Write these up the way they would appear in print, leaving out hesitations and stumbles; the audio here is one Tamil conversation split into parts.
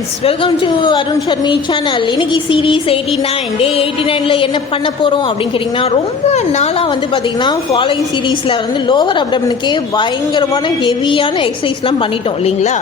Friends, welcome to Arun Sharmi channel. இன்னைக்கு சீரீஸ் 89 டே 89ல் என்ன பண்ண போகிறோம் அப்படின்னு கேட்டிங்கன்னா, ரொம்ப நாளாக வந்து பார்த்திங்கன்னா ஃபாலோயிங் சீரீஸில் வந்து லோவர் அப்டமனுக்கே பயங்கரமான ஹெவியான எக்ஸசைஸ்லாம் பண்ணிட்டோம் இல்லைங்களா.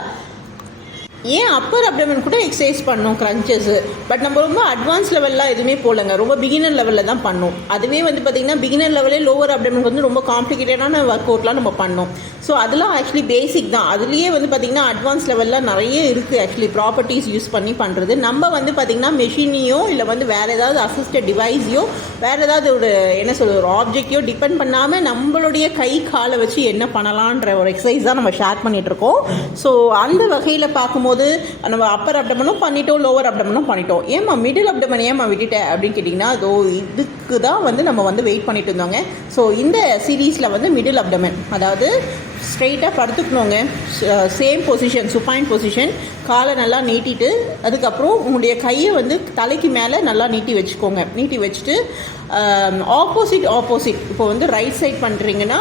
ஏன் அப்பர் அப்டமன் கூட எக்ஸசைஸ் பண்ணோம் க்ரன்ச்சஸ், பட் நம்ம ரொம்ப அட்வான்ஸ் லெவல்லாம் எதுவுமே போகலங்க, ரொம்ப பிகினர் லெவலில் தான் பண்ணோம். அதுவே வந்து பார்த்திங்கன்னா பிகினர் லெவலே லோவர் அப்டமனுக்கு வந்து ரொம்ப காம்ப்ளிகேட்டடான ஒர்க் அவுட்லாம் நம்ம பண்ணோம். ஸோ அதெல்லாம் ஆக்சுவலி பேசிக் தான். அதுலேயே வந்து பார்த்திங்கன்னா அட்வான்ஸ் லெவலில் நிறைய இருக்குது ஆக்சுவலி ப்ராப்பர்ட்டிஸ் யூஸ் பண்ணி பண்ணுறது. நம்ம வந்து பார்த்திங்கன்னா மெஷினையோ இல்லை வந்து வேறு ஏதாவது அசிஸ்டட் டிவைஸையோ வேறு ஏதாவது ஒரு என்ன சொல்கிறது ஒரு ஆப்ஜெக்டையோ டிபெண்ட் பண்ணாமல் நம்மளுடைய கை காலை வச்சு என்ன பண்ணலான்ற ஒரு எக்ஸசைஸ் தான் நம்ம ஷேர் பண்ணிகிட்ருக்கோம். ஸோ அந்த வகையில் பார்க்கும்போது நம்ம அப்பர் அப்டமனும் பண்ணிட்டோம், லோவர் அப்டமனும் பண்ணிட்டோம். ஏமா மிடில் அப்டமன் ஏமா விட்டுட்டேன் அப்படின்னு கேட்டிங்கன்னா, அதோ இதுக்கு தான் வந்து நம்ம வந்து வெயிட் பண்ணிட்டு இருந்தோங்க. ஸோ இந்த சீரீஸில் வந்து மிடில் அப்டமன், அதாவது ஸ்ட்ரெயிட்டாக படுத்துக்கணுங்க, சேம் பொசிஷன், சுப்பைன் பொசிஷன், காலை நல்லா நீட்டிட்டு அதுக்கப்புறம் உங்களுடைய கையை வந்து தலைக்கு மேலே நல்லா நீட்டி வச்சுக்கோங்க. நீட்டி வச்சுட்டு ஆப்போசிட் இப்போ வந்து ரைட் சைட் பண்ணுறீங்கன்னா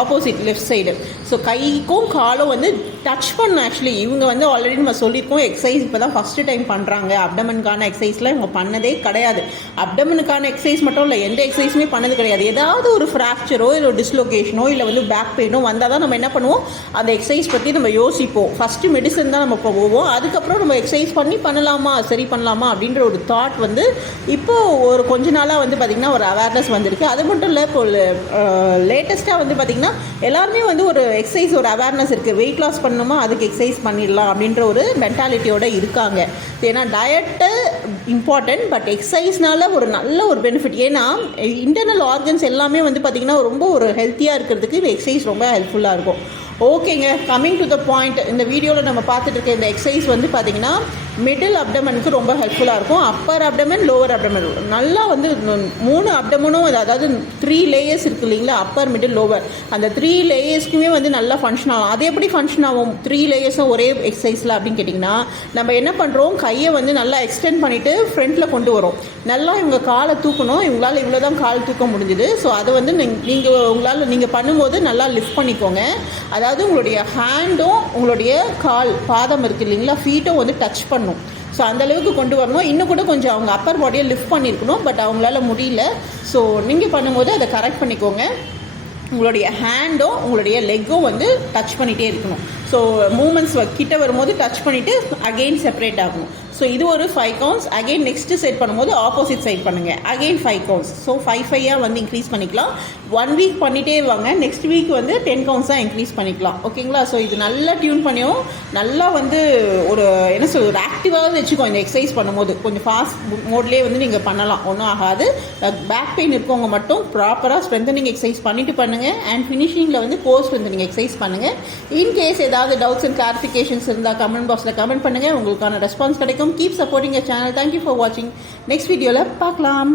ஆப்போசிட் லெஃப்ட் சைடு. ஸோ கைக்கும் காலும் வந்து டச் பண்ணணும். ஆக்சுவலி இவங்க வந்து ஆல்ரெடி நம்ம சொல்லியிருக்கோம், எக்ஸசைஸ் இப்போ தான் ஃபஸ்ட்டு டைம் பண்ணுறாங்க. அப்டமனுக்கான எக்ஸசைஸ்லாம் இவங்க பண்ணதே கிடையாது. அப்டமனுக்கான எக்ஸசைஸ் மட்டும் இல்லை, எந்த எக்ஸசைஸுமே பண்ணது கிடையாது. ஏதாவது ஒரு ஃப்ராக்சரோ இல்லை ஒரு டிஸ்லொகேஷனோ இல்லை வந்து பேக் பெயினோ வந்தால் தான் நம்ம என்ன பண்ணுவோம், அந்த எக்ஸசைஸ் பற்றி நம்ம யோசிப்போம். ஃபஸ்ட்டு மெடிசன் தான் நம்ம போவோம், அதுக்கப்புறம் நம்ம எக்ஸசைஸ் பண்ணலாமா சரி பண்ணலாமா அப்படின்ற ஒரு தாட் வந்து இப்போது ஒரு கொஞ்ச நாளாக வந்து பார்த்திங்கன்னா ஒரு அவேர்னஸ் வந்திருக்கு. அது மட்டும் இல்லை, இப்போ லேட்டஸ்ட்டாக வந்து பார்த்திங்கன்னா எல்லாருமே வந்து ஒரு எக்ஸசைஸ் ஒரு அவேர்னஸ் இருக்குது. வெயிட் லாஸ் பண்ணணுமா அதுக்கு எக்ஸசைஸ் பண்ணிடலாம் அப்படின்ற ஒரு மென்டாலிட்டியோடு இருக்காங்க. ஏன்னா டயட்டு இம்பார்ட்டன்ட், பட் எக்ஸசைஸ்னால ஒரு நல்ல ஒரு பெனிஃபிட். ஏன்னா இன்டர்னல் ஆர்கன்ஸ் எல்லாமே வந்து பார்த்திங்கன்னா ரொம்ப ஒரு ஹெல்த்தியாக இருக்கிறதுக்கு இந்த எக்ஸசைஸ் ரொம்ப ஹெல்ப்ஃபுல்லாக இருக்கும். ஓகேங்க, கம்மிங் டு த பாயிண்ட். இந்த வீடியோவில் நம்ம பார்த்துட்டு இருக்க இந்த எக்ஸசைஸ் வந்து பார்த்திங்கன்னா மிடில் அப்டமனுக்கு ரொம்ப ஹெல்ப்ஃபுல்லாக இருக்கும். அப்பர் அப்டமன், லோவர் அப்டமன் நல்லா வந்து 3 அப்டமனும், அதாவது 3 லேயர்ஸ் இருக்குது இல்லைங்களா, அப்பர் மிடில் லோவர், அந்த 3 லேயர்ஸ்க்குமே வந்து நல்லா ஃபங்க்ஷன் ஆகும். அது எப்படி ஃபங்க்ஷன் ஆகும் 3 லேயர்ஸும் ஒரே எக்ஸசைஸில் அப்படின்னு கேட்டிங்கன்னா, நம்ம என்ன பண்ணுறோம், கையை வந்து நல்லா எக்ஸ்டெண்ட் பண்ணிவிட்டு ஃப்ரண்ட்டில் கொண்டு வரோம். நல்லா இவங்க காலை தூக்கணும், இவங்களால் இவ்வளோ தான் கால் தூக்க முடிஞ்சுது. ஸோ அதை வந்து நீங்கள் பண்ணும்போது நல்லா லிஃப்ட் பண்ணிக்கோங்க. அதாவது உங்களுடைய ஹேண்டும் உங்களுடைய கால் பாதம் இருக்குது இல்லைங்களா, ஃபீட்டும் வந்து டச் பண்ணும். ஸோ அந்தளவுக்கு கொண்டு வரணும். இன்னும் கூட கொஞ்சம் அவங்க அப்பர் பாடியை லிஃப்ட் பண்ணியிருக்கணும், பட் அவங்களால முடியல. ஸோ நீங்கள் பண்ணும்போது அதை கரெக்ட் பண்ணிக்கோங்க. உங்களுடைய ஹேண்டும் உங்களுடைய லெக்கும் வந்து டச் பண்ணிகிட்டே இருக்கணும். ஸோ மூமெண்ட்ஸ் கிட்ட வரும்போது டச் பண்ணிவிட்டு அகெயின் செப்பரேட் ஆகணும். ஸோ இது ஒரு 5 கவுண்ட்ஸ். அகெயின் நெக்ஸ்ட்டு செட் பண்ணும்போது ஆப்போசிட் சைட் பண்ணுங்கள், அகெயின் 5 கவுண்ட்ஸ். ஸோ 5 வந்து இன்க்ரீஸ் பண்ணிக்கலாம். 1 வீக் பண்ணிகிட்டே வாங்க, நெக்ஸ்ட் வீக் வந்து 10 கவுண்ட்ஸாக இன்க்ரீஸ் பண்ணிக்கலாம். ஓகேங்களா. ஸோ இது நல்லா டியூன் பண்ணியும் நல்லா வந்து ஒரு என்ன சொல்ல ஒரு ஆக்டிவாக வச்சுக்கோ. இந்த எக்ஸசைஸ் பண்ணும்போது கொஞ்சம் ஃபாஸ்ட் மோட்லேயே வந்து நீங்கள் பண்ணலாம், ஒன்றும் ஆகாது. பேக் பெயின் இருக்கவங்க மட்டும் ப்ராப்பராக ஸ்ட்ரென்தனிங் எக்ஸசைஸ் பண்ணிவிட்டு பண்ணுங்கள். அண்ட் ஃபினிஷிங்கில் வந்து கோர் ஸ்ட்ரென்தனிங் எக்ஸசைஸ் பண்ணுங்கள். இன்கேஸ் ஏதாவது டவுட்ஸ் அண்ட் கிளாரிஃபிகேஷன்ஸ் இருந்தால் கமெண்ட் பாக்ஸில் கமெண்ட் பண்ணுங்கள், உங்களுக்கான ரெஸ்பான்ஸ் கிடைக்கும். Keep supporting your channel. Thank you for வாட்சிங். நெக்ஸ்ட் வீடியோவில் பார்க்கலாம்.